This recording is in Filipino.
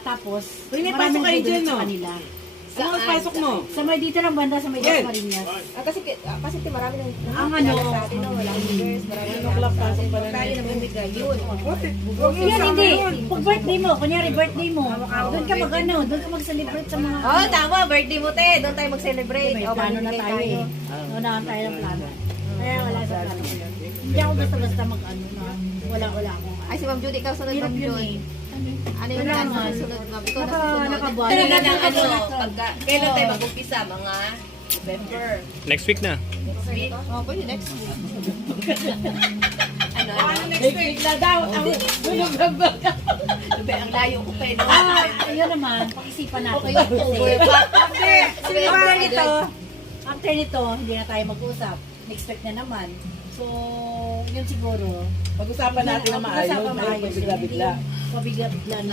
Tapos, Uy, may maraming pasok kayo nagdudulot dyan, no? sa kanila. Ano ang pasok mo? Sa may dito lang banda, sa may Yes. Marinas. Kasi marami nang Ang ano, sa atin, no? Walang leaders, marami Ano club pasok pala tayo na? na bumigay yun. Yan, hindi. Pag birthday mo, kunyari birthday mo, doon ka mag-ano, doon ka mag-celebrate sa mga... Oh, tama, birthday mo te. Doon tayo mag-celebrate. May O, plano na mamimigay tayo eh. Unahan tayo ng plano. Kaya wala sa plano ko yun. Hindi ako basta-basta mag-ano na wala ako. Ay, si Ma'am Judy, ikaw sunod Hirap Ma'am yun Judy. eh. Ano yung Wala ano naman. susunod Ma'am? Ikaw na Naka, susunod. nakabuhay. Talaga ng ano, Naka- pagka, kailan tayo mag-umpisa? Mga November. Next week na. Oh, pwede next week. Ano? Next week na daw. Ang November. Ang layo ko pa. Ayun naman, pag-isipan natin. October Kasi, pa. after nito, hindi na tayo mag-usap. Next week na naman. So, yun siguro. Pag-usapan natin na maayos. Pag-usapan Bigla-bigla. Pabigla-bigla na.